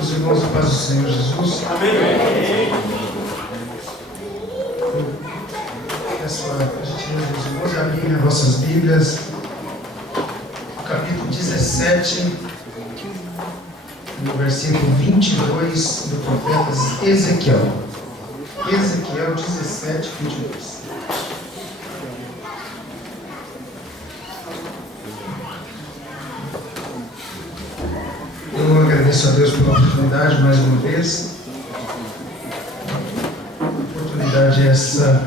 Os irmãos, a paz do Senhor Jesus. Amém. Peço a gentileza dos irmãos abrirem as vossas Bíblias, capítulo 17, no versículo 22 do profeta Ezequiel. Ezequiel 17, 22. Eu agradeço a Deus pela oportunidade mais uma vez. A oportunidade essa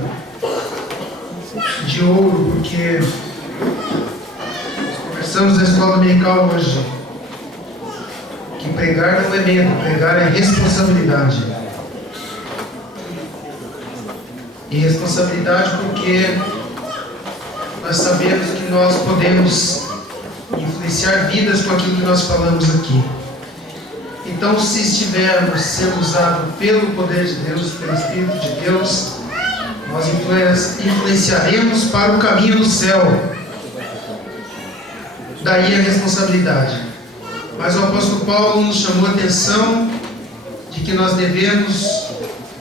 de ouro, porque nós conversamos na escola dominical hoje que pregar não é medo, pregar é responsabilidade. E responsabilidade porque nós sabemos que nós podemos influenciar vidas com aquilo que nós falamos aqui. Então, se estivermos sendo usados pelo poder de Deus, pelo Espírito de Deus, nós influenciaremos para o caminho do céu. Daí a responsabilidade. Mas o apóstolo Paulo nos chamou a atenção de que nós devemos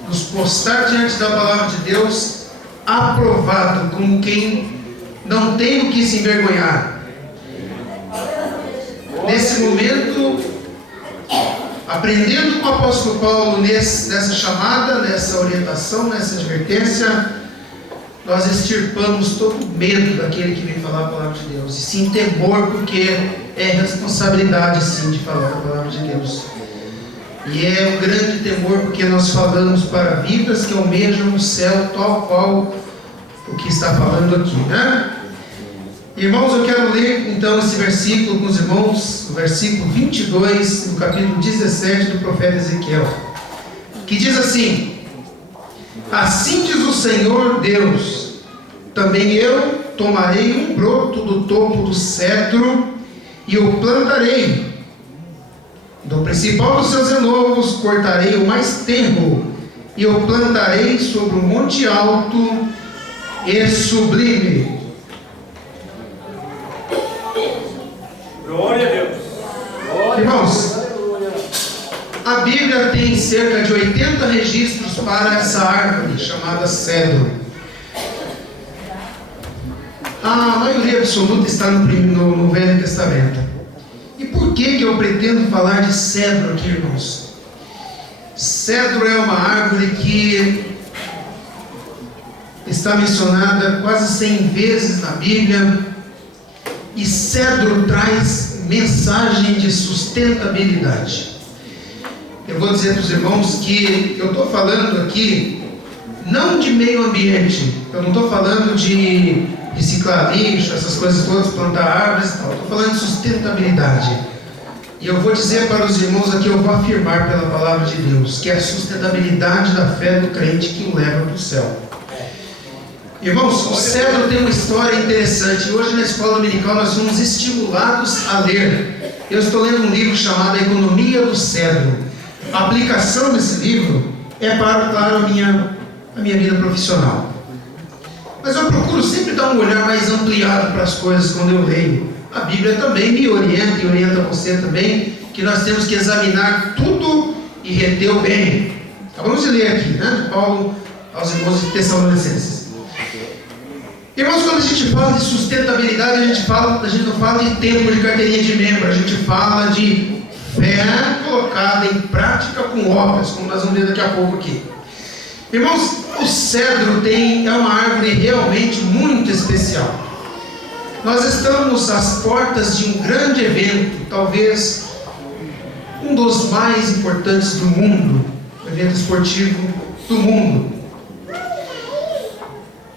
nos postar diante da palavra de Deus, aprovado como quem não tem o que se envergonhar. Nesse momento, aprendendo com o apóstolo Paulo nessa chamada, nessa orientação, nessa advertência, nós extirpamos todo o medo daquele que vem falar a palavra de Deus, e sim temor, porque é responsabilidade sim de falar a palavra de Deus. E é um grande temor porque nós falamos para vidas que almejam o céu, tal qual o que está falando aqui, né? Irmãos, eu quero ler então esse versículo com os irmãos, o versículo 22 do capítulo 17 do profeta Ezequiel, que diz assim: assim diz o Senhor Deus, também eu tomarei um broto do topo do cedro e o plantarei. Do principal dos seus renovos cortarei o mais tenro e o plantarei sobre um monte alto e sublime. Glória a Deus. Irmãos, a Bíblia tem cerca de 80 registros para essa árvore chamada cedro. A maioria absoluta está no Velho Testamento. E por que eu pretendo falar de cedro aqui, irmãos? Cedro é uma árvore que está mencionada quase 100 vezes na Bíblia. E cedro traz mensagem de sustentabilidade. Eu vou dizer para os irmãos que eu estou falando aqui não de meio ambiente, eu não estou falando de reciclar lixo, essas coisas todas, plantar árvores e tal. Estou falando de sustentabilidade. E eu vou dizer para os irmãos aqui, eu vou afirmar pela palavra de Deus, que é a sustentabilidade da fé do crente que o leva para o céu. Irmãos, o cedro tem uma história interessante. Hoje na escola dominical nós somos estimulados a ler. Eu estou lendo um livro chamado A Economia do Cedro. A aplicação desse livro é para, claro, a minha vida profissional. Mas eu procuro sempre dar um olhar mais ampliado para as coisas quando eu leio. A Bíblia também me orienta e orienta você também, que nós temos que examinar tudo e reter o bem. Vamos ler aqui, né? Paulo aos irmãos de Tessalonicenses. Irmãos, quando a gente fala de sustentabilidade, a gente não fala de tempo de carteirinha de membro, a gente fala de fé colocada em prática com obras, como nós vamos ver daqui a pouco aqui. Irmãos, o cedro é uma árvore realmente muito especial. Nós estamos às portas de um grande evento, talvez um dos mais importantes do mundo, o evento esportivo do mundo.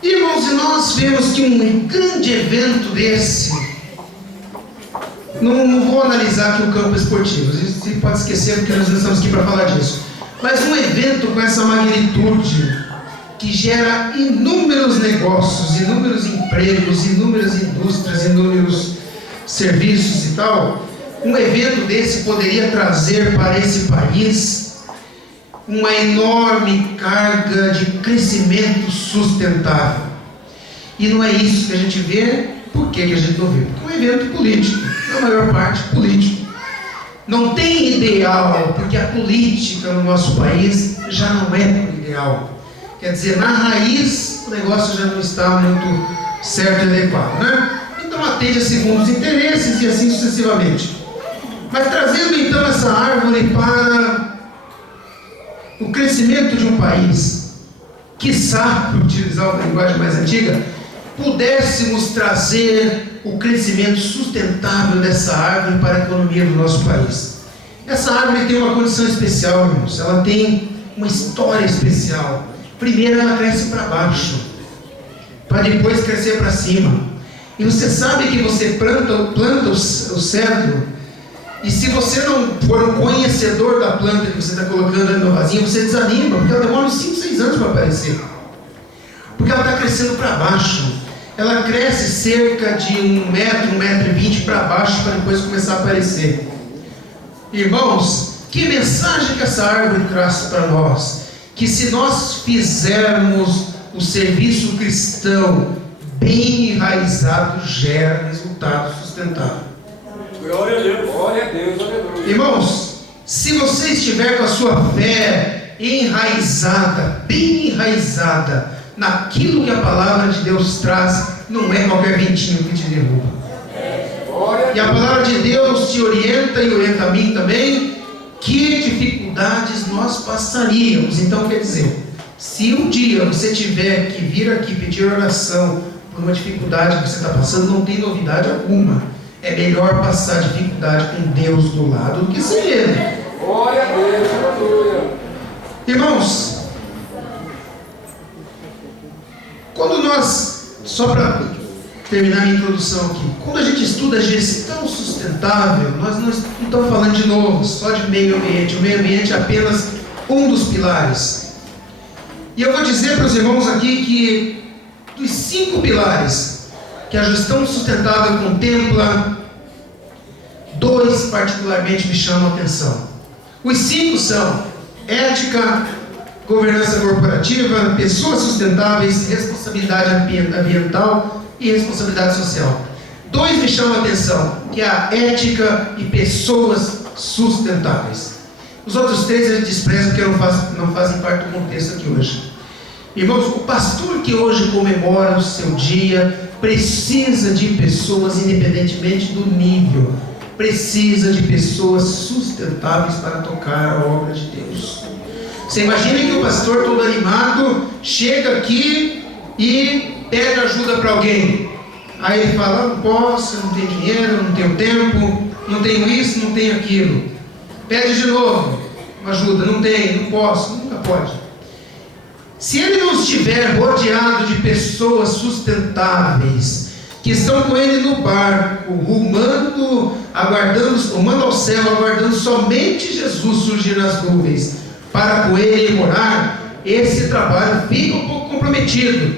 Irmãos, e nós vemos que um grande evento desse, não vou analisar aqui o campo esportivo, você pode esquecer porque nós não estamos aqui para falar disso, mas um evento com essa magnitude, que gera inúmeros negócios, inúmeros empregos, inúmeras indústrias, inúmeros serviços e tal, um evento desse poderia trazer para esse país uma enorme carga de crescimento sustentável. E não é isso que a gente vê. Por que a gente não vê? Porque é um evento político, na maior parte político. Não tem ideal, porque a política no nosso país já não é por ideal. Quer dizer, na raiz o negócio já não está muito certo e adequado, né? Então atende a segundos interesses e assim sucessivamente. Mas trazendo então essa árvore para o crescimento de um país, quiçá, por utilizar uma linguagem mais antiga, pudéssemos trazer o crescimento sustentável dessa árvore para a economia do nosso país. Essa árvore tem uma condição especial, irmãos. Ela tem uma história especial. Primeiro ela cresce para baixo, para depois crescer para cima. E você sabe que você planta o cedro, e se você não for um conhecedor da planta que você está colocando ali no vasinho, você desanima, porque ela demora uns 5, 6 anos para aparecer. Porque ela está crescendo para baixo. Ela cresce cerca de 1 metro, 1,20 m para baixo, para depois começar a aparecer. Irmãos, que mensagem que essa árvore traz para nós? Que se nós fizermos o serviço cristão bem enraizado, gera resultado sustentável. Glória a Deus. Glória a Deus, aleluia. Irmãos, se você estiver com a sua fé enraizada, bem enraizada, naquilo que a palavra de Deus traz, não é qualquer ventinho que te derruba. E a palavra de Deus te orienta e orienta a mim também, que dificuldades nós passaríamos. Então quer dizer, se um dia você tiver que vir aqui pedir oração por uma dificuldade que você está passando, não tem novidade alguma. É melhor passar dificuldade com Deus do lado do que sem Ele. Glória a Deus, aleluia. Irmãos, quando nós, só para terminar a minha introdução aqui, quando a gente estuda gestão sustentável, nós não estamos falando de novo só de meio ambiente. O meio ambiente é apenas um dos pilares. E eu vou dizer para os irmãos aqui que dos 5 pilares que a gestão sustentável contempla, 2 particularmente me chamam a atenção. Os 5 são ética, governança corporativa, pessoas sustentáveis, responsabilidade ambiental e responsabilidade social. 2 me chamam a atenção, que é a ética e pessoas sustentáveis. Os outros 3 a gente despreza porque não fazem parte do contexto aqui hoje. Irmãos, o pastor que hoje comemora o seu dia precisa de pessoas, independentemente do nível, precisa de pessoas sustentáveis para tocar a obra de Deus. Você imagina que o pastor todo animado chega aqui e pede ajuda para alguém. Aí ele fala, não posso, não tenho dinheiro, não tenho tempo, não tenho isso, não tenho aquilo. Pede de novo, ajuda, não tenho, não posso, nunca pode. Se ele não estiver rodeado de pessoas sustentáveis, que estão com ele no barco, rumando ao céu, aguardando somente Jesus surgir nas nuvens, para com ele morar, esse trabalho fica um pouco comprometido.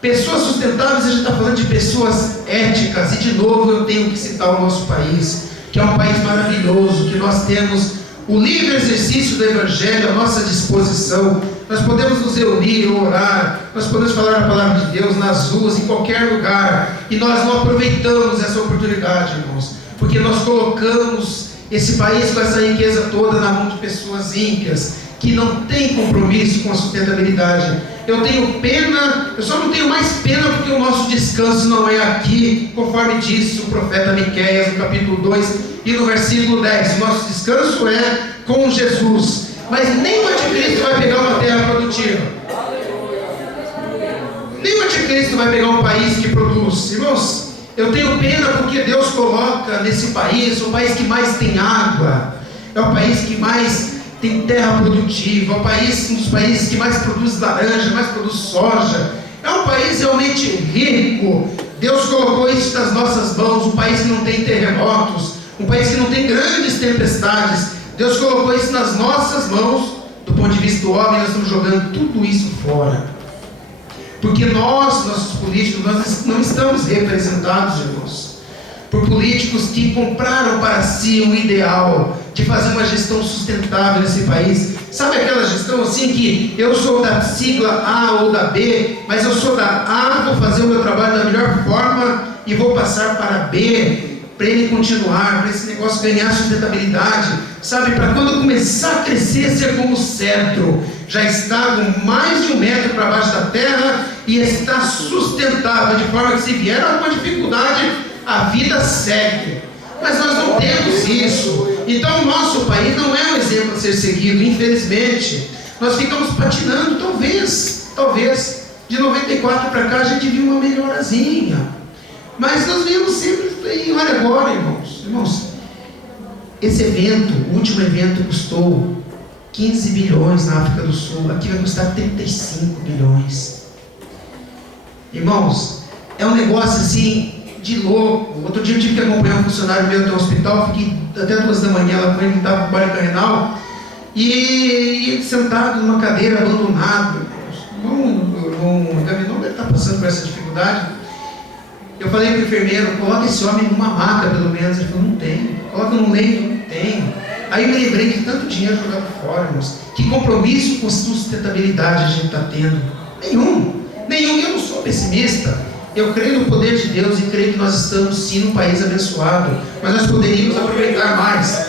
Pessoas sustentáveis, a gente está falando de pessoas éticas, e de novo eu tenho que citar o nosso país, que é um país maravilhoso, que nós temos o livre exercício do Evangelho à nossa disposição. Nós podemos nos reunir, orar, nós podemos falar a palavra de Deus nas ruas, em qualquer lugar, e nós não aproveitamos essa oportunidade, irmãos, porque nós colocamos esse país com essa riqueza toda na mão de pessoas ímpias, que não têm compromisso com a sustentabilidade. Eu tenho pena, eu só não tenho mais pena porque o nosso descanso não é aqui, conforme disse o profeta Miqueias no capítulo 2 e no versículo 10. O nosso descanso é com Jesus. Mas nem o anticristo vai pegar uma terra produtiva. Nem o anticristo vai pegar um país que produz. Irmãos, eu tenho pena porque Deus coloca nesse país o país que mais tem água, é o país que mais tem terra produtiva, é o país, um dos países que mais produz laranja, mais produz soja. É um país realmente rico. Deus colocou isso nas nossas mãos, um país que não tem terremotos, um país que não tem grandes tempestades. Deus colocou isso nas nossas mãos. Do ponto de vista do homem, nós estamos jogando tudo isso fora. Porque nossos políticos, nós não estamos representados, irmãos, por políticos que compraram para si o ideal de fazer uma gestão sustentável nesse país. Sabe aquela gestão assim que eu sou da sigla A ou da B, mas eu sou da A, vou fazer o meu trabalho da melhor forma e vou passar para B. para ele continuar, para esse negócio ganhar sustentabilidade, sabe, para quando começar a crescer, ser como cedro, já está com mais de 1 metro para baixo da terra e está sustentável, de forma que se vier alguma dificuldade, a vida segue. Mas nós não temos isso. Então o nosso país não é um exemplo a ser seguido, infelizmente. Nós ficamos patinando, talvez, de 94 para cá a gente viu uma melhorazinha. Mas nós vimos sempre, e olha agora, irmãos, esse evento, o último evento custou 15 bilhões na África do Sul, aqui vai custar 35 bilhões. Irmãos, é um negócio assim, de louco. Outro dia eu tive que acompanhar um funcionário meu do hospital, fiquei até 2 da manhã lá com ele, ele estava com cólica renal, e ele sentado numa cadeira, abandonado. O Gabinon deve estar passando por essa dificuldade. Eu falei para o enfermeiro, coloca esse homem numa maca pelo menos. Ele falou, não tem. Coloca num leito, não tem. Aí eu me lembrei de tanto dinheiro jogado fora, irmãos. Que compromisso com sustentabilidade a gente está tendo? Nenhum. E eu não sou pessimista. Eu creio no poder de Deus e creio que nós estamos sim num país abençoado. Mas nós poderíamos aproveitar mais.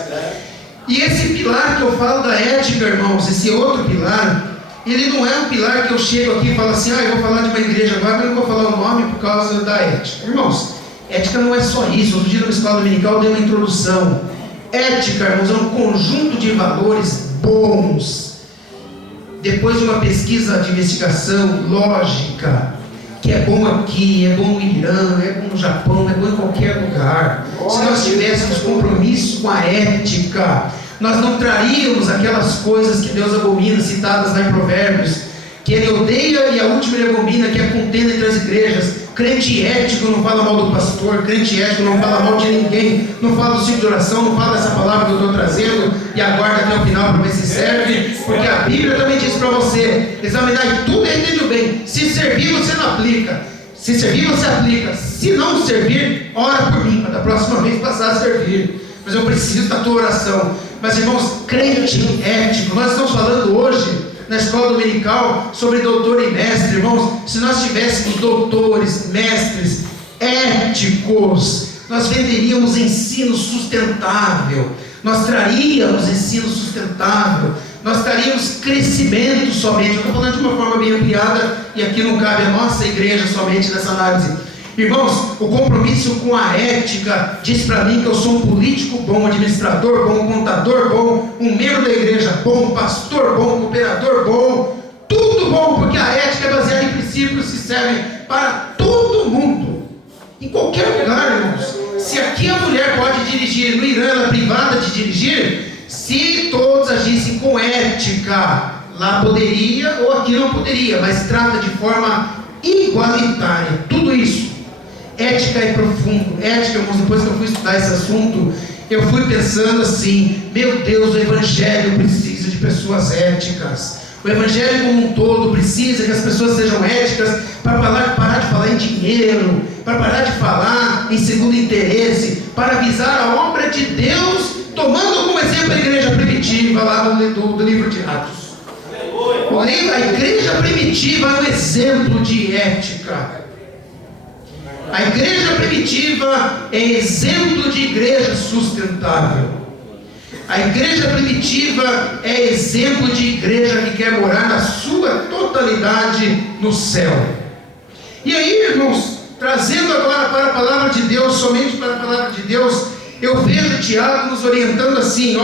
E esse pilar que eu falo da ética, irmãos, esse outro pilar, ele não é um pilar que eu chego aqui e falo assim, eu vou falar de uma igreja agora, mas eu não vou falar o nome por causa da ética. Irmãos, ética não é só isso. Outro dia na escola dominical eu dei uma introdução. Ética, irmãos, é um conjunto de valores bons. Depois de uma pesquisa de investigação lógica, que é bom aqui, é bom no Irã, é bom no Japão, é bom em qualquer lugar. Se nós tivéssemos compromisso com a ética, nós não traríamos aquelas coisas que Deus abomina, citadas lá em Provérbios, que Ele odeia e a última Ele abomina, que é a contenda entre as igrejas. Crente ético não fala mal do pastor, crente ético não fala mal de ninguém, não fala do ciclo de oração, não fala dessa palavra que eu estou trazendo e aguarda até o final para ver se serve, porque a Bíblia também diz para você, examinar tudo e entende o bem. Se servir, você não aplica. Se servir, você aplica. Se não servir, ora por mim, para da próxima vez passar a servir. Mas eu preciso da tua oração. Mas irmãos, crente ético, nós estamos falando hoje na escola dominical sobre doutor e mestre. Irmãos, se nós tivéssemos doutores, mestres éticos, nós venderíamos ensino sustentável, nós traríamos ensino sustentável, nós traríamos crescimento somente. Eu estou falando de uma forma bem ampliada e aqui não cabe a nossa igreja somente nessa análise. Irmãos, o compromisso com a ética diz para mim que eu sou um político bom, um administrador bom, um contador bom, um membro da igreja bom, um pastor bom, um cooperador bom, tudo bom, porque a ética é baseada em princípios que servem para todo mundo, em qualquer lugar, irmãos. Se aqui a mulher pode dirigir, no Irã ela é privada de dirigir, se todos agissem com ética, lá poderia ou aqui não poderia, mas trata de forma igualitária, tudo isso. Ética é profundo. Ética, irmãos, depois que eu fui estudar esse assunto, eu fui pensando assim, meu Deus, o Evangelho precisa de pessoas éticas. O Evangelho como um todo precisa que as pessoas sejam éticas para parar de falar em dinheiro, para parar de falar em segundo interesse, para avisar a obra de Deus, tomando como exemplo a igreja primitiva lá do livro de Atos. A igreja primitiva é um exemplo de ética. A igreja primitiva é exemplo de igreja sustentável. A igreja primitiva é exemplo de igreja que quer morar na sua totalidade no céu. E aí, irmãos, trazendo agora para a palavra de Deus, somente para a palavra de Deus, eu vejo Tiago nos orientando assim,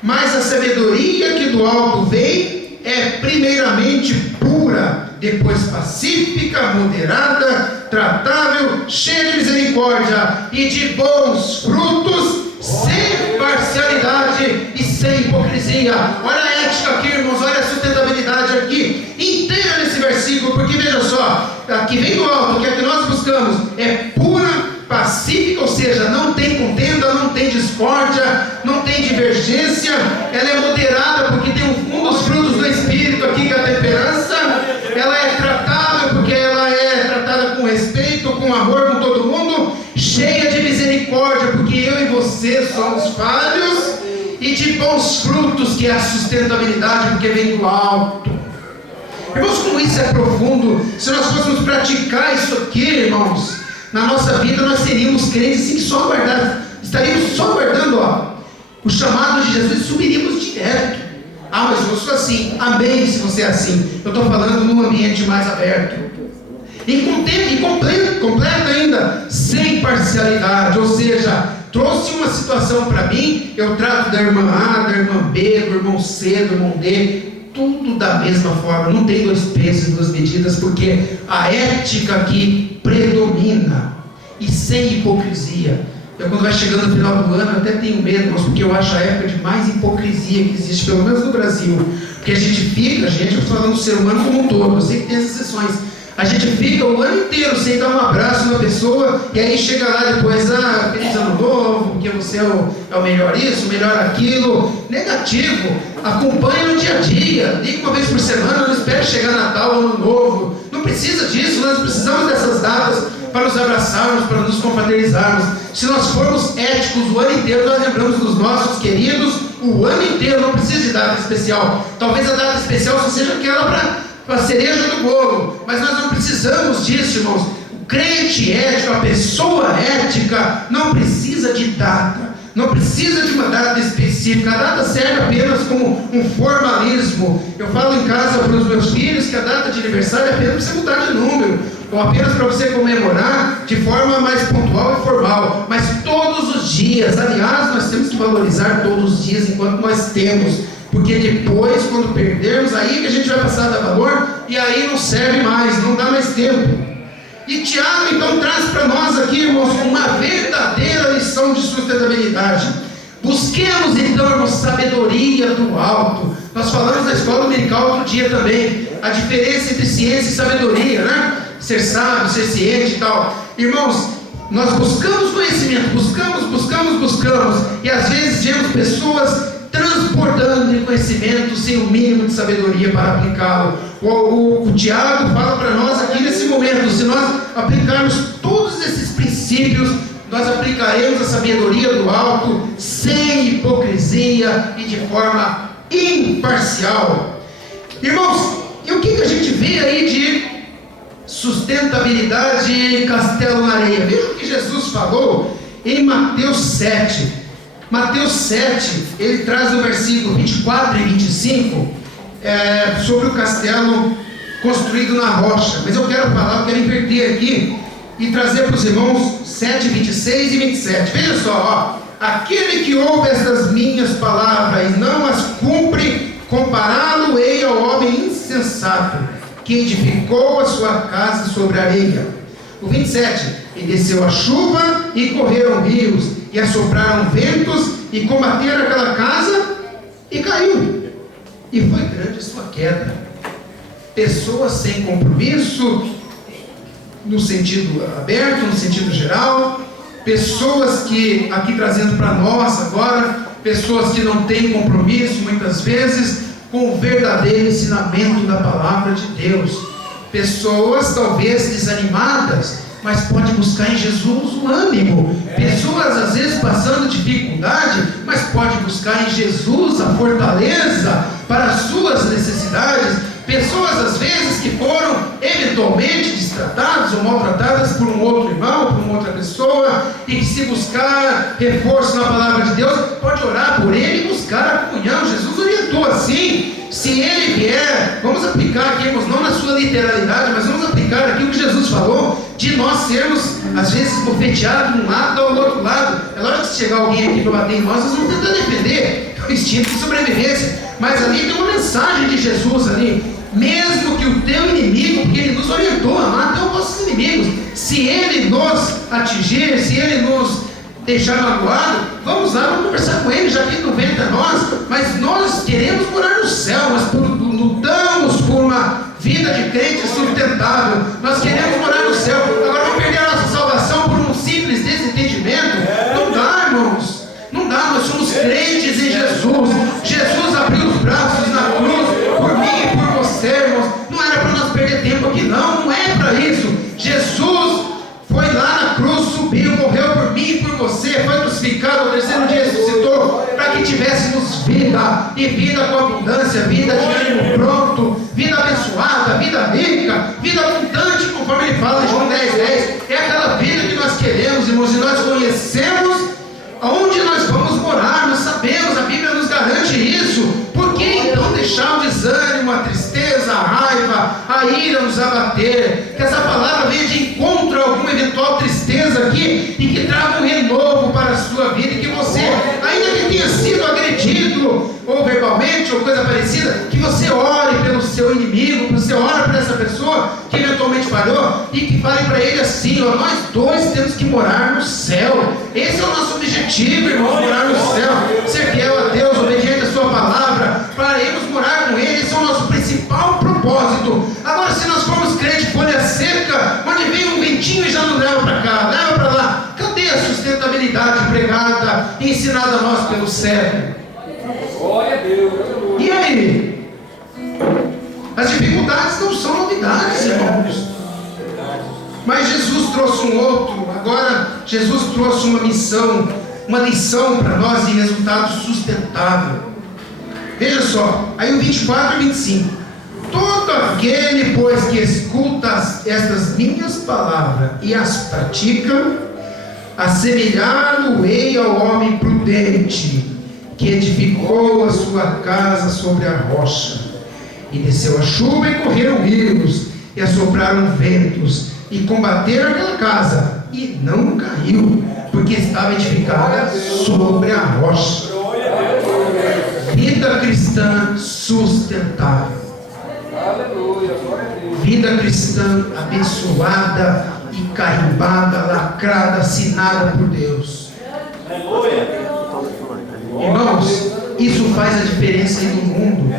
mas a sabedoria que do alto vem é primeiramente pura, depois pacífica, moderada, tratável, cheia de misericórdia e de bons frutos, sem parcialidade e sem hipocrisia. Olha a ética aqui, irmãos, olha a sustentabilidade aqui, inteira nesse versículo, porque veja só, aqui vem do alto, que é que nós buscamos, é pura, pacífica, ou seja, não tem contenda, não tem discórdia, não tem divergência, ela é moderada, porque tem um dos frutos do Espírito aqui, que é a temperança. Ela é tratável, porque ela é tratada com respeito, com amor com todo mundo, cheia de misericórdia, porque eu e você somos falhos, e de bons frutos, que é a sustentabilidade, porque vem do alto. Irmãos, como isso é profundo. Se nós fôssemos praticar isso aqui, irmãos, na nossa vida nós seríamos crentes assim, que só aguardados, estaríamos só aguardando o chamado de Jesus e subiríamos direto. Mas eu sou assim. Amém, se você é assim. Eu estou falando num ambiente mais aberto. E completo ainda, sem parcialidade. Ou seja, trouxe uma situação para mim, eu trato da irmã A, da irmã B, do irmão C, do irmão D, tudo da mesma forma. Não tem dois pesos e duas medidas, porque a ética aqui predomina. E sem hipocrisia. Eu, quando vai chegando no final do ano, eu até tenho medo, irmãos, porque eu acho a época de mais hipocrisia que existe, pelo menos no Brasil. Porque a gente fica, eu estou falando do ser humano como um todo, eu sei que tem essas exceções. A gente fica o ano inteiro sem dar um abraço na pessoa, e aí chega lá depois, feliz ano novo, porque você é o melhor isso, o melhor aquilo. Negativo. Acompanhe no dia a dia, ligue uma vez por semana, não espere chegar Natal, Ano Novo. Não precisa disso, nós precisamos dessas datas para nos abraçarmos, para nos confraternizarmos. Se nós formos éticos o ano inteiro, nós lembramos dos nossos queridos o ano inteiro, não precisa de data especial. Talvez a data especial só seja aquela para a cereja do bolo, mas nós não precisamos disso, irmãos. O crente ético, a pessoa ética, não precisa de data, não precisa de uma data específica. A data serve apenas como um formalismo. Eu falo em casa para os meus filhos que a data de aniversário é apenas para você mudar de número, ou apenas para você comemorar de forma mais pontual e formal, mas todos os dias. Aliás, nós temos que valorizar todos os dias enquanto nós temos, porque depois, quando perdermos, aí que a gente vai passar a dar valor, e aí não serve mais, não dá mais tempo. E Tiago então traz para nós aqui, irmãos, uma verdadeira lição de sustentabilidade. Busquemos então, irmãos, sabedoria do alto. Nós falamos na escola dominical outro dia também, a diferença entre ciência e sabedoria, né? Ser sábio, ser ciente e tal. Irmãos, nós buscamos conhecimento, buscamos, e às vezes vemos pessoas transbordando de conhecimento sem o mínimo de sabedoria para aplicá-lo. O Tiago fala para nós aqui nesse momento, se nós aplicarmos todos esses princípios, nós aplicaremos a sabedoria do alto sem hipocrisia e de forma imparcial. Irmãos, e o que a gente vê aí de sustentabilidade castelo na areia? Veja o que Jesus falou em Mateus 7. Mateus 7, ele traz no versículo 24 e 25 sobre o castelo construído na rocha. Mas eu quero inverter aqui e trazer para os irmãos 7, 26 e 27. Veja só, aquele que ouve estas minhas palavras e não as cumpre, compará-lo-ei ao homem insensato, que edificou a sua casa sobre a areia. O 27, e desceu a chuva, e correram rios, e assopraram ventos, e combateram aquela casa, e caiu. E foi grande a sua queda. Pessoas sem compromisso, no sentido aberto, no sentido geral. Pessoas que, aqui trazendo para nós agora, pessoas que não têm compromisso, muitas vezes, com o verdadeiro ensinamento da palavra de Deus. Pessoas talvez desanimadas, mas pode buscar em Jesus o ânimo. Pessoas às vezes passando dificuldade, mas pode buscar em Jesus a fortaleza para as suas necessidades. Pessoas às vezes que foram eventualmente destratadas ou maltratadas por um outro irmão, por uma outra pessoa, e que, se buscar reforço na palavra de Deus, pode orar por ele e buscar a comunhão. Jesus orientou assim. Se ele vier, vamos aplicar aqui, irmãos, não na sua literalidade, mas vamos aplicar aqui o que Jesus falou, de nós sermos, às vezes, bofeteados de um lado ou do outro lado. É lógico que se chegar alguém aqui para bater em nós vamos tentar defender o instinto de sobrevivência, mas ali tem uma mensagem de Jesus ali. Mesmo que o teu inimigo, porque ele nos orientou a amar até os nossos inimigos, se ele nos atingir, se ele nos deixar magoado, vamos lá, vamos conversar com ele, já que ele não vem até nós, mas nós queremos morar no céu, nós lutamos por uma vida de crente sustentável, nós queremos morar no céu. Agora vamos perder a nossa salvação por um simples desentendimento? Não dá, irmãos, não dá. Nós somos crentes em Jesus. Jesus abriu os braços na cruz por mim e por você, irmãos. Não era para nós perder tempo aqui, não é para isso. Jesus foi lá na cruz, subiu, morreu por mim e por você, foi crucificado, ao terceiro dia ressuscitou, para que tivéssemos vida, e vida com abundância, vida de ânimo pronto, vida abençoada, vida rica, vida abundante, conforme ele fala em João 10:10. É aquela vida que meus irmãos, e nós conhecemos aonde nós vamos morar, nós sabemos, a Bíblia nos garante isso. Por que então deixar o desânimo, a tristeza, a raiva, a ira nos abater? Que essa palavra venha de encontro a alguma eventual tristeza aqui e que traga um renovo para a sua vida, e que você, ainda que tenha sido agredido, ou verbalmente, ou coisa parecida, que você ore pelo seu inimigo, que você ore por essa pessoa que eventualmente falhou, e que fale para ele assim: ó, nós dois temos que morar no céu. Esse é o nosso objetivo, irmãos, morar no céu, ser fiel a Deus, obediente à sua palavra, para irmos morar com ele. Esse é o nosso principal propósito. Agora, se nós formos crente folha seca, onde vem um ventinho e já nos leva para cá, leva para lá, cadê a sustentabilidade pregada e ensinada a nós pelo século? Glória a Deus. E aí? As dificuldades não são novidades, irmãos. Mas Jesus trouxe um outro. Agora Jesus trouxe uma missão, uma lição para nós de resultado sustentável. Veja só, aí o 24 e 25. Todo aquele, pois, que escuta estas minhas palavras e as pratica, assemelhá-lo-ei ao homem prudente, que edificou a sua casa sobre a rocha. E desceu a chuva, e correram rios, e assopraram ventos, e combateram aquela casa, e não caiu, porque estava edificada sobre a rocha. Vida cristã sustentável. Aleluia. Glória a Deus. Vida cristã abençoada e carimbada, lacrada, assinada por Deus. Irmãos, isso faz a diferença aí no mundo.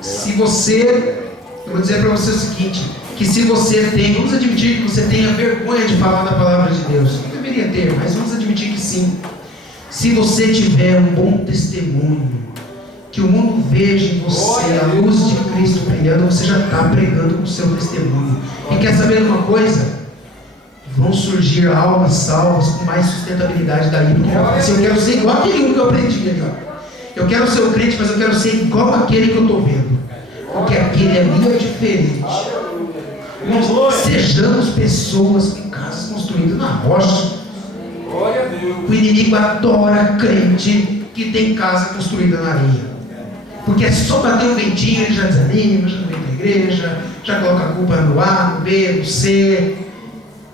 Se você, eu vou dizer para você o seguinte, que se você tem, vamos admitir que você tenha vergonha de falar da palavra de Deus, não deveria ter, mas vamos admitir que sim. Se você tiver um bom testemunho, que o mundo veja em você a luz de Cristo brilhando, você já está pregando com o seu testemunho. E quer saber uma coisa? Vão surgir almas salvas com mais sustentabilidade daí. Porque eu quero ser igual aquele que eu aprendi ali, ó. Eu quero ser o crente, mas eu quero ser igual aquele que eu estou vendo. Porque aquele ali é diferente. Nós sejamos pessoas com casas construídas na rocha. Glória a Deus. O inimigo adora crente que tem casa construída na areia. Porque é só bater um ventinho, ele já desanima, já não vem para a igreja, já coloca a culpa no A, no B, no C.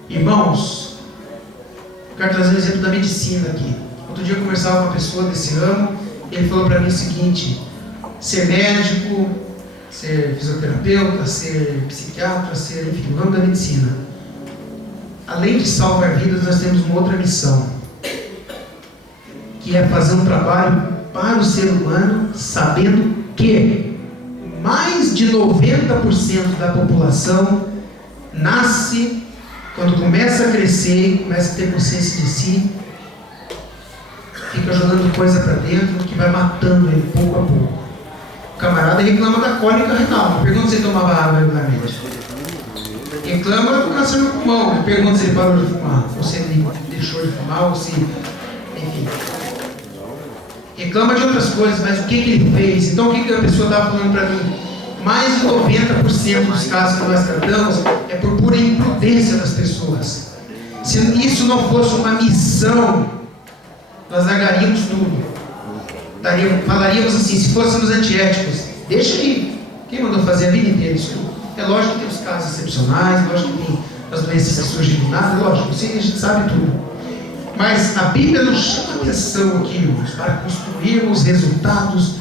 Irmãos, eu quero trazer um exemplo da medicina aqui. Outro dia eu conversava com uma pessoa desse ramo, e ele falou para mim o seguinte: ser médico, ser fisioterapeuta, ser psiquiatra, ser, enfim, o ramo da medicina, além de salvar vidas, nós temos uma outra missão, que é fazer um trabalho para o ser humano, sabendo que mais de 90% da população nasce, quando começa a crescer, começa a ter consciência de si, fica jogando coisa para dentro que vai matando ele pouco a pouco. O camarada reclama da cólica renal, pergunta se ele tomava água regularmente. Reclama do câncer no pulmão, pergunta se ele parou de fumar, ou se ele deixou de fumar, ou se, enfim. Reclama de outras coisas, mas o que ele fez? Então o que a pessoa estava falando para mim? Mais de 90% dos casos que nós tratamos é por pura imprudência das pessoas. Se isso não fosse uma missão, nós largaríamos tudo. Falaríamos assim, se fôssemos antiéticos, deixa aí. Quem mandou fazer a vida inteira isso? É lógico que tem os casos excepcionais, lógico que tem as doenças que surgem do nada, lógico, a gente sabe tudo. Mas a Bíblia nos chama a atenção aqui, irmãos, para construirmos resultados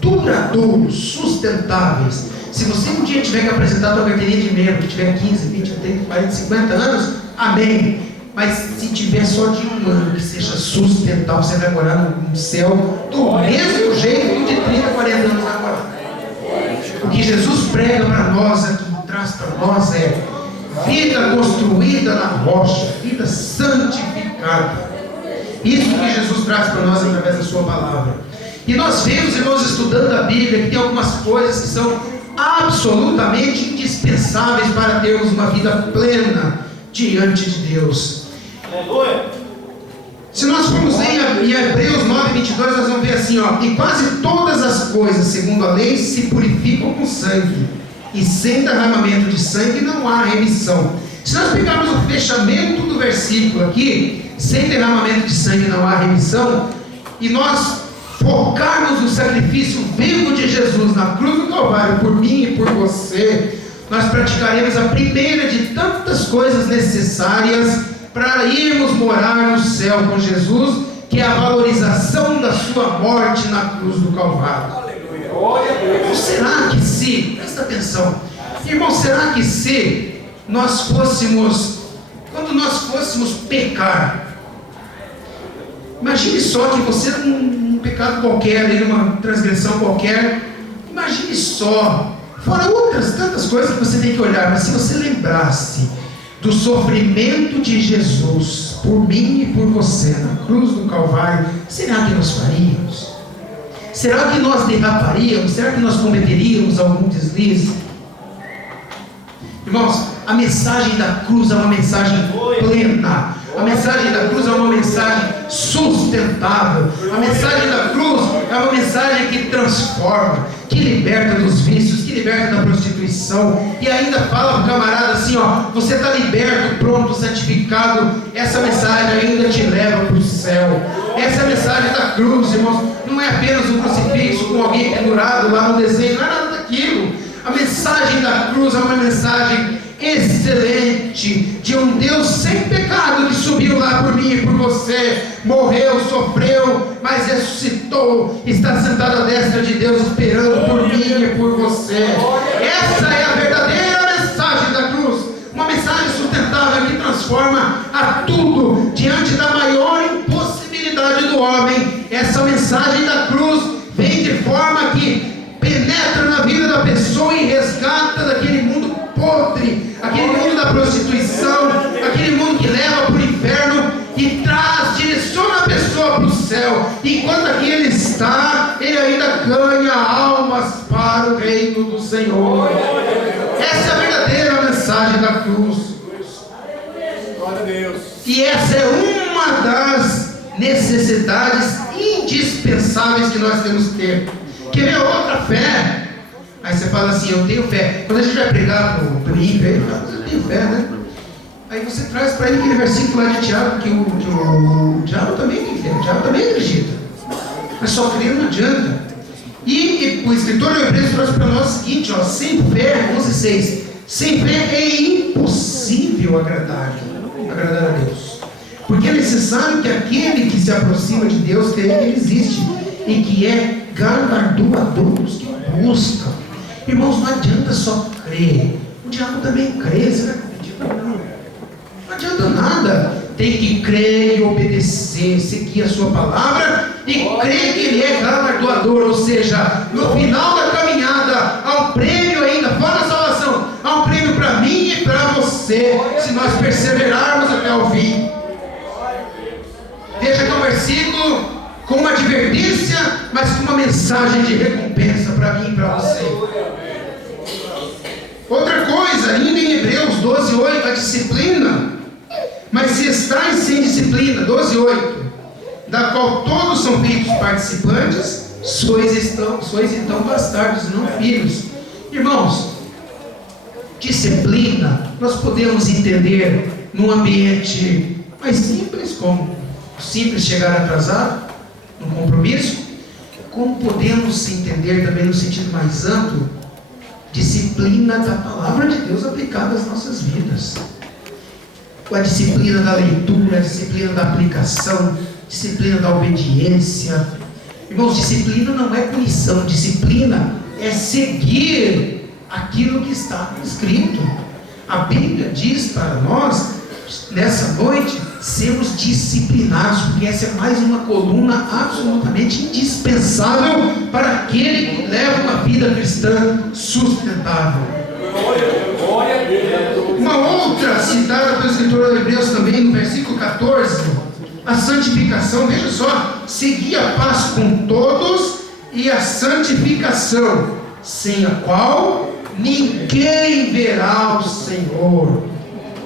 duradouros, sustentáveis. Se você um dia tiver que apresentar a sua carteirinha de membro, que tiver 15, 20, 30, 40, 50 anos, amém. Mas se tiver só de um ano que seja sustentável, você vai morar no céu do mesmo jeito de 30, 40 anos agora. O que Jesus prega para nós aqui, traz para nós é vida construída na rocha, vida santificada. Isso que Jesus traz para nós através da sua palavra. E nós vemos, irmãos, estudando a Bíblia, que tem algumas coisas que são absolutamente indispensáveis para termos uma vida plena diante de Deus. Aleluia. Se nós formos ler em Hebreus 9, 22, nós vamos ver assim, ó: e quase todas as coisas, segundo a lei, se purificam com sangue, e sem derramamento de sangue não há remissão. Se nós pegarmos o fechamento do versículo aqui, sem derramamento de sangue não há remissão, e nós focarmos no sacrifício vivo de Jesus na cruz do Calvário, por mim e por você, nós praticaremos a primeira de tantas coisas necessárias para irmos morar no céu com Jesus, que é a valorização da sua morte na cruz do Calvário. Ou será que se, presta atenção, irmão, será que se nós fôssemos, quando nós fôssemos pecar, imagine só que você num pecado qualquer, numa transgressão qualquer, imagine só, fora outras tantas coisas que você tem que olhar, mas se você lembrasse do sofrimento de Jesus por mim e por você na cruz do Calvário, será que nós faríamos? Será que nós derraparíamos? Será que nós cometeríamos algum deslize? Irmãos, a mensagem da cruz é uma mensagem plena. A mensagem da cruz é uma mensagem sustentável. A mensagem da cruz é uma mensagem que transforma, que liberta dos vícios, que liberta da prostituição. E ainda fala para o camarada assim, ó, você está liberto, pronto, santificado. Essa mensagem ainda te leva para o céu. Essa é a mensagem da cruz, irmãos. Não é apenas um crucifixo com alguém pendurado lá no desenho, não é nada daquilo. A mensagem da cruz é uma mensagem excelente de um Deus sem pecado que subiu lá por mim e por você, morreu, sofreu, mas ressuscitou, está sentado à destra de Deus esperando por mim e por você. Essa é a verdadeira mensagem da cruz, uma mensagem sustentável que transforma a tudo diante da maior impossibilidade do homem. Essa mensagem da cruz vem de forma que penetra na vida da pessoa e resgata daquele mundo podre, aquele mundo da prostituição, aquele mundo que leva para o inferno e direciona a pessoa para o céu. Enquanto aqui ele está, ele ainda ganha almas para o reino do Senhor. Essa é a verdadeira mensagem da cruz. Glória a Deus. E essa é uma das necessidades indispensáveis que nós temos que ter. Quer ver outra fé? Aí você fala assim, eu tenho fé. Quando a gente vai pregar para o ímpio, ele fala, eu tenho fé, né? Aí você traz para ele aquele versículo lá de Tiago, que o diabo também tem fé, o diabo também acredita. Mas só crer não adianta. E o escritor do Hebreus trouxe para nós o seguinte, ó, sem fé, 11:6, sem fé é impossível agradar a Deus. Porque é necessário que aquele que se aproxima de Deus creia que Ele existe e que é galardoador dos que buscam. Irmãos, não adianta só crer. O diabo também crê. Você vai acreditar? Não adianta nada. Tem que crer e obedecer, seguir a sua palavra e crer que Ele é galardoador. Ou seja, no final da caminhada há um prêmio ainda, fora a salvação, há um prêmio para mim e para você, se nós perseverarmos até o fim. Veja que é um versículo com uma advertência, mas com uma mensagem de recompensa para mim e para você. Outra coisa, ainda em Hebreus 12:8, a disciplina. Mas se estáis sem disciplina, 12:8, da qual todos são feitos participantes, sois então bastardos, não filhos. Irmãos, disciplina nós podemos entender num ambiente mais simples, como simples chegar atrasado no compromisso, como podemos entender também no sentido mais amplo, disciplina da palavra de Deus aplicada às nossas vidas. A disciplina da leitura, a disciplina da aplicação, disciplina da obediência. Irmãos, disciplina não é punição, disciplina é seguir aquilo que está escrito. A Bíblia diz para nós, nessa noite, sermos disciplinados, porque essa é mais uma coluna absolutamente indispensável para aquele que leva uma vida cristã sustentável. Glória a Deus. Uma outra citada pelo escritor de Hebreus também, no versículo 14, a santificação. Veja só, seguir a paz com todos e a santificação, sem a qual ninguém verá o Senhor.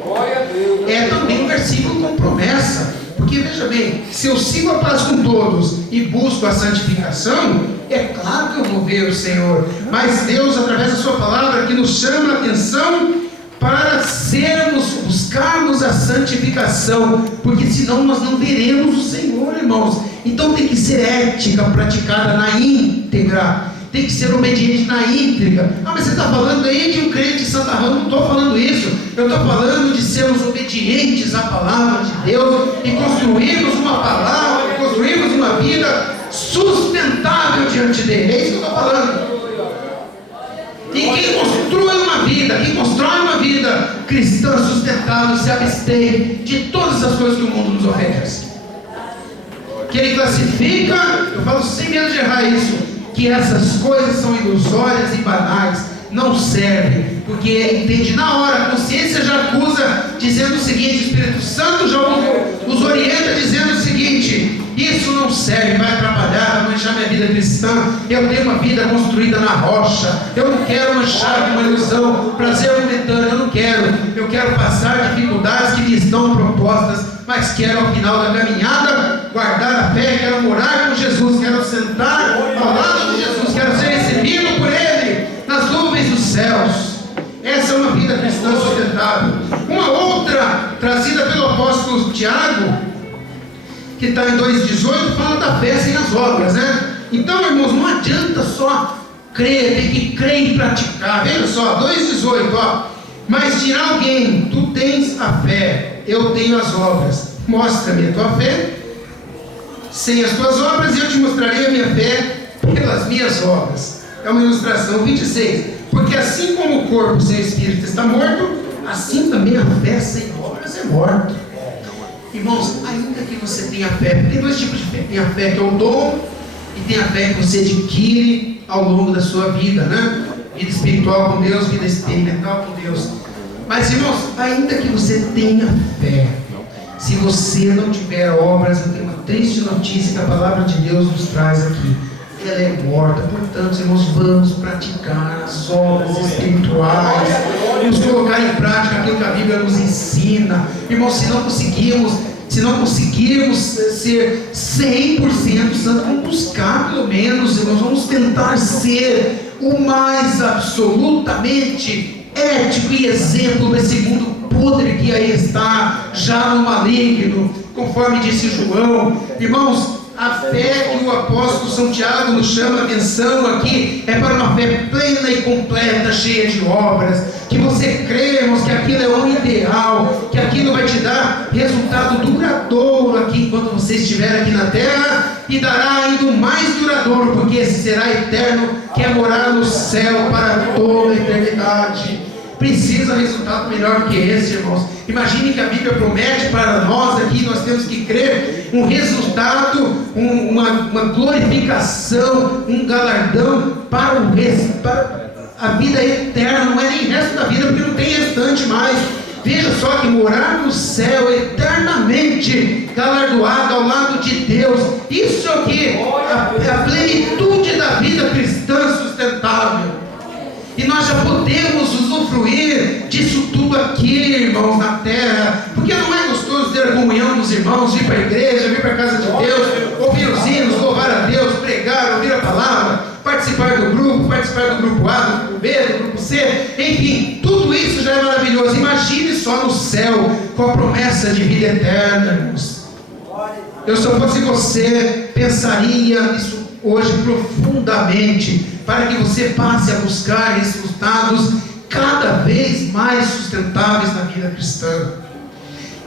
Glória a Deus. É também um versículo com promessa, porque veja bem, se eu sigo a paz com todos e busco a santificação, é claro que eu vou ver o Senhor. Mas Deus, através da sua palavra, que nos chama a atenção para buscarmos a santificação, porque senão nós não veremos o Senhor, irmãos. Então tem que ser ética praticada na íntegra, tem que ser obediente na íntegra. Mas você está falando aí de um crente de Santa Rosa? Não estou falando isso. Eu estou falando de sermos obedientes à palavra de Deus e construirmos uma palavra, construirmos uma vida sustentável diante dele. É isso que eu estou falando. E quem constrói uma vida cristã sustentável se abstém de todas as coisas que o mundo nos oferece. Que ele classifica, eu falo sem medo de errar isso, que essas coisas são ilusórias e banais, não servem, porque ele entende na hora, a consciência já acusa, dizendo o seguinte, o Espírito Santo já os orienta dizendo o seguinte: isso não serve, vai atrapalhar, vai manchar minha vida cristã. Eu tenho uma vida construída na rocha, eu não quero manchar com uma ilusão, prazer momentâneo, eu quero passar dificuldades que me estão propostas, mas quero ao final da caminhada guardar a fé, quero morar com Jesus, quero sentar ao lado de Jesus, quero ser recebido por Ele nas nuvens dos céus. Essa é uma vida cristã sustentável. Uma outra trazida pelo apóstolo Tiago, que está em 2,18, fala da fé sem as obras, né? Então, irmãos, não adianta só crer, tem que crer e praticar. Veja só, 2,18, ó. Mas dirá alguém: tu tens a fé, eu tenho as obras. Mostra-me a tua fé sem as tuas obras, e eu te mostrarei a minha fé pelas minhas obras. É uma ilustração. 26. Porque assim como o corpo sem espírito está morto, assim também a fé sem obras é morta. Irmãos, ainda que você tenha fé, tem dois tipos de fé: tem a fé que é o dom, e tem a fé que você adquire ao longo da sua vida, né? Vida espiritual com Deus, vida experimental com Deus. Mas, irmãos, ainda que você tenha fé, se você não tiver obras, eu tenho uma triste notícia que a palavra de Deus nos traz aqui: ela é morta. Portanto, irmãos, vamos praticar as obras espirituais, vamos colocar em prática aquilo que a Bíblia nos ensina. Irmãos, se não conseguirmos ser 100% santos, vamos buscar pelo menos, irmãos, vamos tentar ser o mais absolutamente ético e exemplo desse mundo podre que aí está, já no maligno, conforme disse João. Irmãos, a fé que o apóstolo São Tiago nos chama a atenção aqui é para uma fé plena e completa, cheia de obras, que você crê, irmãos, que aquilo é o ideal, que aquilo vai te dar resultado duradouro aqui enquanto você estiver aqui na terra, e dará ainda o mais duradouro, porque esse será eterno, que é morar no céu para toda a eternidade. Precisa resultado melhor que esse, irmãos. Imagine que a Bíblia promete para nós aqui, nós temos que crer, um resultado, uma glorificação, um galardão para a vida eterna. Não é nem resto da vida, porque não tem restante mais. Veja só que morar no céu eternamente galardoado ao lado de Deus, isso aqui é a plenitude da vida cristã sustentável. E nós já podemos usufruir disso tudo aqui, irmãos, na terra. Porque não é gostoso ter a comunhão dos irmãos, vir para a igreja, vir para a casa de Deus, ouvir os hinos, louvar a Deus, pregar, ouvir a palavra, participar do grupo A, do grupo B, do grupo C, enfim, tudo isso já é maravilhoso. Imagine só no céu, com a promessa de vida eterna, irmãos. Eu, se eu fosse você, pensaria nisso hoje profundamente, para que você passe a buscar resultados cada vez mais sustentáveis na vida cristã.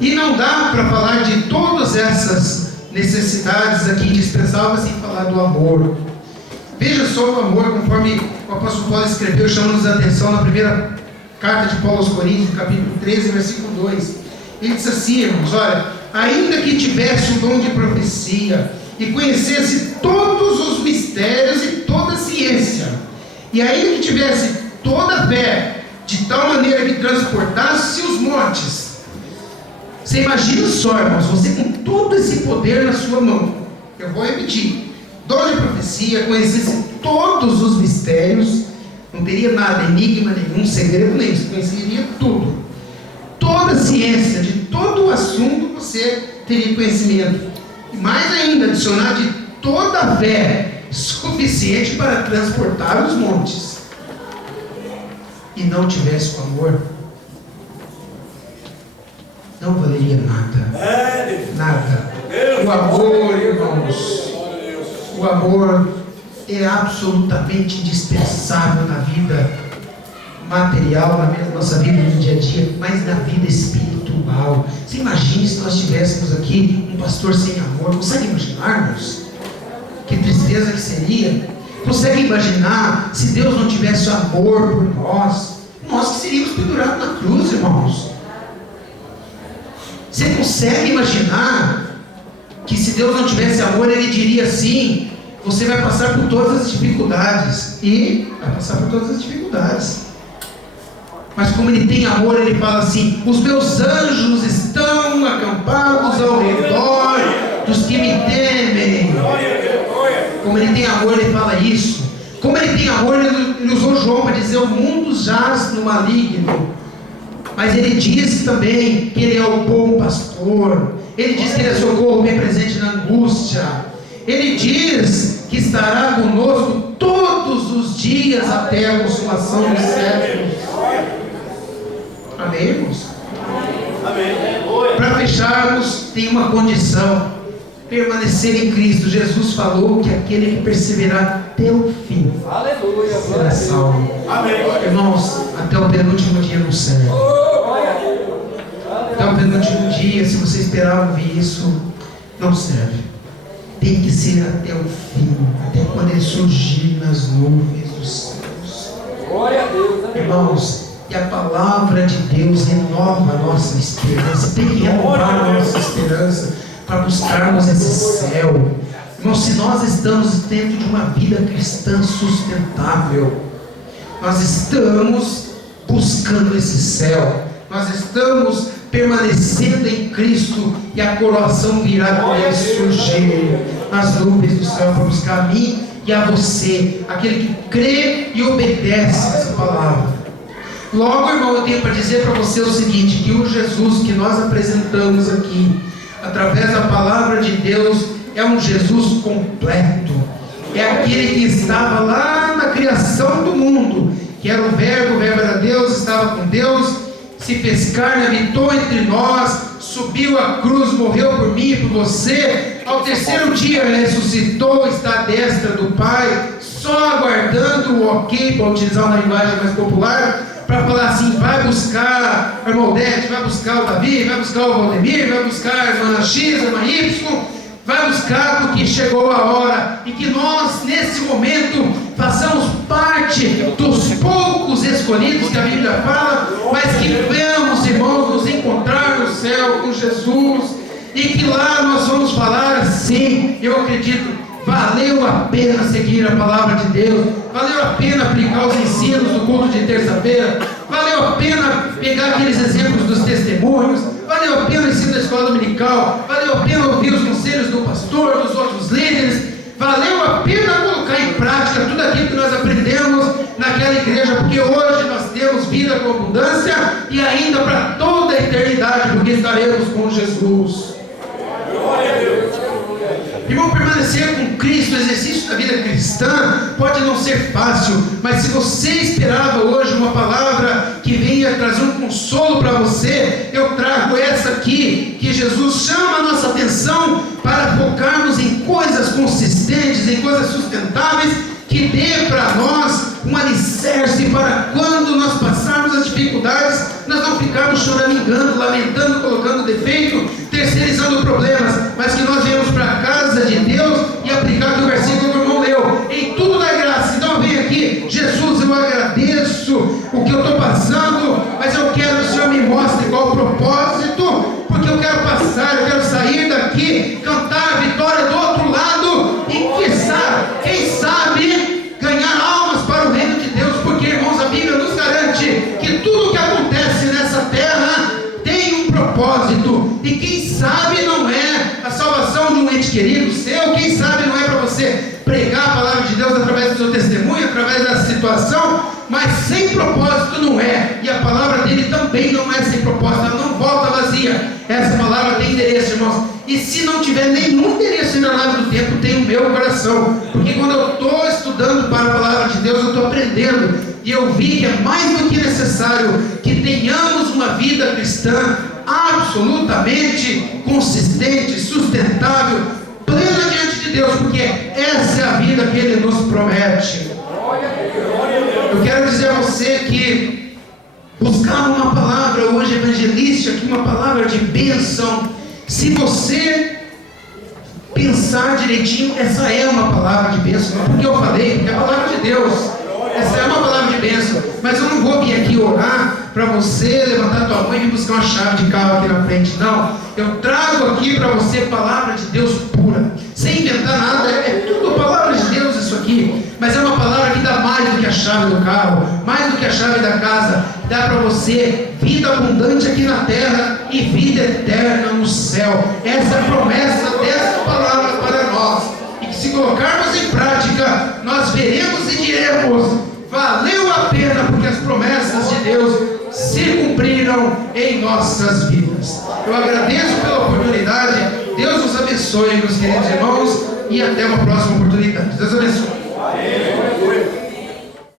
E não dá para falar de todas essas necessidades aqui indispensáveis sem falar do amor. Veja só o amor, conforme o apóstolo Paulo escreveu, chamando-nos a atenção na primeira carta de Paulo aos Coríntios, capítulo 13, versículo 2. Ele diz assim, irmãos: olha, ainda que tivesse o dom de profecia, e conhecesse todos os mistérios e toda a ciência, e ainda que tivesse toda a fé, de tal maneira que transportasse os montes. Você imagina só, irmãos, você com todo esse poder na sua mão. Eu vou repetir: dom de profecia, conhecesse todos os mistérios, não teria nada, enigma nenhum, segredo nenhum, você conheceria tudo. Toda a ciência, de todo o assunto você teria conhecimento. E mais ainda, adicionar de toda a fé suficiente para transportar os montes, e não tivesse o amor, não valeria nada. Nada. O amor, irmãos, o amor é absolutamente indispensável na vida material, na nossa vida no dia a dia, mas na vida espiritual. Você imagina se nós tivéssemos aqui um pastor sem amor? Consegue imaginar, irmãos? Que tristeza que seria. Consegue imaginar se Deus não tivesse amor por nós? Nós que seríamos pendurados na cruz, irmãos. Você consegue imaginar que se Deus não tivesse amor, Ele diria assim: você vai passar por todas as dificuldades. E vai passar por todas as dificuldades. Mas como Ele tem amor, Ele fala assim: os meus anjos estão acampados ao redor dos que me temem. Como Ele tem amor, Ele fala isso. Como Ele tem amor, Ele usou João para dizer: o mundo jaz no maligno. Mas Ele diz também que Ele é o bom pastor. Ele diz que Ele é socorro bem presente na angústia. Ele diz que estará conosco todos os dias até a consumação dos séculos. Amém, irmãos? Amém. Para fecharmos, tem uma condição: permanecer em Cristo. Jesus falou que aquele que perseverar até o fim, aleluia, será salvo. Amém. Irmãos, até o penúltimo dia não serve. Até o penúltimo dia, se você esperar ouvir isso, não serve. Tem que ser até o fim, até quando Ele surgir nas nuvens dos céus. Glória a Deus. Irmãos, e a palavra de Deus renova a nossa esperança. Tem que renovar a nossa esperança para buscarmos esse céu. Irmãos, se nós estamos dentro de uma vida cristã sustentável, nós estamos buscando esse céu, nós estamos permanecendo em Cristo, e a coroação virá quando Ele surgir nas nuvens do céu para buscar a mim e a você, aquele que crê e obedece essa palavra. Logo, irmão, eu tenho para dizer para você o seguinte: que o Jesus que nós apresentamos aqui, através da palavra de Deus, é um Jesus completo. É aquele que estava lá na criação do mundo, que era o Verbo era Deus, estava com Deus, se fez carne, habitou entre nós, subiu à cruz, morreu por mim e por você, ao terceiro dia ressuscitou, está à destra do Pai, só aguardando o ok, para utilizar uma linguagem mais popular, para falar assim: vai buscar a irmã Odete, vai buscar o Davi, vai buscar o Valdemir, vai buscar a irmã X, a irmã Y, vai buscar, porque chegou a hora. E que nós, nesse momento, façamos parte dos poucos escolhidos que a Bíblia fala, mas que venhamos, irmãos, nos encontrar no céu com Jesus, e que lá nós vamos falar assim: eu acredito, valeu a pena seguir a palavra de Deus, valeu a pena aplicar os ensinos do culto de terça-feira, valeu a pena pegar aqueles exemplos dos testemunhos, valeu a pena o ensino da escola dominical, valeu a pena ouvir os conselhos do pastor, dos outros líderes, valeu a pena colocar em prática tudo aquilo que nós aprendemos naquela igreja, porque hoje nós temos vida com abundância e ainda para toda a eternidade, porque estaremos com Jesus. Glória a Deus. Irmão, permanecer com Cristo, o exercício da vida cristã pode não ser fácil, mas se você esperava hoje uma palavra que venha trazer um consolo para você, eu trago essa aqui, que Jesus chama a nossa atenção para focarmos em coisas consistentes, em coisas sustentáveis, que dê para nós um alicerce para quando nós passarmos as dificuldades, nós não ficarmos choramingando, lamentando, colocando defeito, terceirizando problemas, mas que nós viemos para a casa de Deus e aplicar o versículo que o irmão leu: em tudo dá graça. Então vem aqui: Jesus, eu agradeço o que eu estou passando, mas eu quero que o Senhor me mostre qual o propósito, porque eu quero passar, eu quero sair daqui, cantar a vitória do outro lado, e quem sabe ganhar almas para o reino de Deus, porque, irmãos, a Bíblia nos garante que tudo o que acontece nessa terra tem um propósito, e quem sabe não é a salvação de um ente querido seu, quem sabe não é para você pregar a palavra de Deus através do seu testemunho, através dessa situação, mas sem propósito não é, e a palavra dele também não é sem propósito, ela não volta vazia. Essa palavra tem endereço, irmãos, e se não tiver nenhum endereço na nave do tempo, tem o meu coração, porque quando eu estou estudando para a palavra de Deus, eu estou aprendendo, e eu vi que é mais do que necessário que tenhamos uma vida cristã absolutamente consistente, sustentável, plena diante de Deus, porque essa é a vida que Ele nos promete. Eu quero dizer a você que buscar uma palavra hoje evangelística, aqui uma palavra de bênção. Se você pensar direitinho, essa é uma palavra de bênção, não porque eu falei, porque é a palavra de Deus. Essa é uma palavra de bênção, mas eu não vou vir aqui orar para você levantar tua mão e buscar uma chave de carro aqui na frente, não. Eu trago aqui para você palavra de Deus pura, sem inventar nada, é tudo palavra de Deus isso aqui, mas é uma palavra que dá mais do que a chave do carro, mais do que a chave da casa, dá para você vida abundante aqui na terra e vida eterna no céu. Essa é a promessa dessa palavra para nós, e que se colocarmos em prática, nós veremos e diremos: valeu a pena, porque as promessas de Deus se cumpriram em nossas vidas. Eu agradeço pela oportunidade. Deus nos abençoe, meus queridos irmãos, e até uma próxima oportunidade. Deus abençoe.